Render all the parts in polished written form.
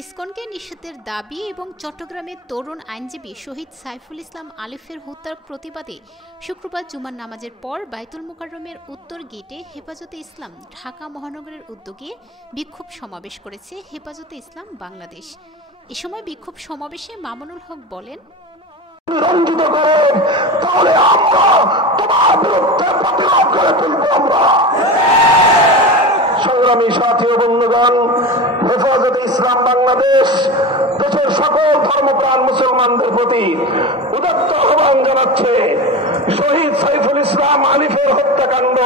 ইসকনকে নিষেধের দাবি এবং চট্টগ্রামের তরুণ আইনজীবী শহীদ সাইফুল ইসলাম আলিফের হত্যার প্রতিবাদে শুক্রবার জুমার নামাজের পর বায়তুল মোকাররমের উত্তর গেটে হেফাজতে ইসলাম ঢাকা মহানগরের উদ্যোগে বিক্ষোভ সমাবেশ করেছে হেফাজতে ইসলাম বাংলাদেশ। এ সময় বিক্ষোভ সমাবেশে মামুনুল হক বলেন, রঞ্জিত করে তাহলে আমরা তোমার বিরুদ্ধে প্রতিরোধ করে তুলব। আমরা সংগ্রামী সাথী ও বন্ধুগণ, হেফাজতে ইসলাম বাংলাদেশ দেশের সকল ধর্মপ্রাণ মুসলমানদের প্রতি উদাত্ত আহ্বান জানাচ্ছে। শহীদ সাইফুল ইসলাম আলিফের হত্যাকাণ্ড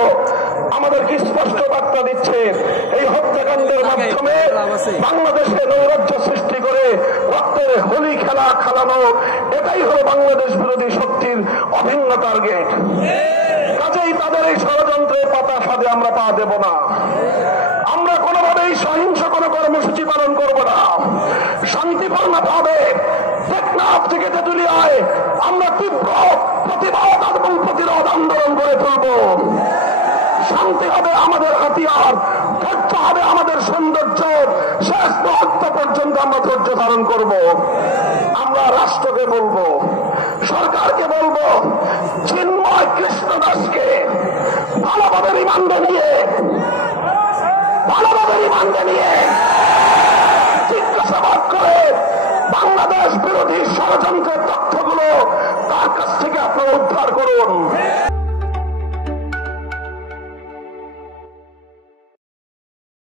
আমাদেরকে স্পষ্ট বার্তা দিচ্ছে। এই হত্যাকাণ্ডের মাধ্যমে বাংলাদেশে নৈরাজ্য সৃষ্টি করে রক্তের হোলি খেলা খেলানো, এটাই হলো বাংলাদেশ বিরোধী শক্তির অভিন্ন টার্গেট। কাজেই তাদের এই ষড়যন্ত্রের পাতা ফাঁদে আমরা পা দেব না। আমরা কোনোভাবেই সহিংস কোনো কর্মসূচি পালন করব না। শান্তিপূর্ণভাবে টেকনাফ থেকে তেঁতুলিয়ায় আমরা তীব্র প্রতিবাদ এবং প্রতিরোধ আন্দোলন করে তুলব। শান্তি হবে আমাদের হাতিয়ার, ধৈর্য হবে আমাদের সৌন্দর্য। শেষ মুহূর্ত পর্যন্ত আমরা ধৈর্য ধারণ করব। আমরা রাষ্ট্রকে বলবো, সরকারকে বলবো, চিন্ময় কৃষ্ণ দাসকে ভালোভাবে রিমান্ডে নিয়ে জিজ্ঞাসাবাদ করে বাংলাদেশ বিরোধী ষড়যন্ত্রের তথ্যগুলো তার কাছ থেকে আপনারা উদ্ধার করুন।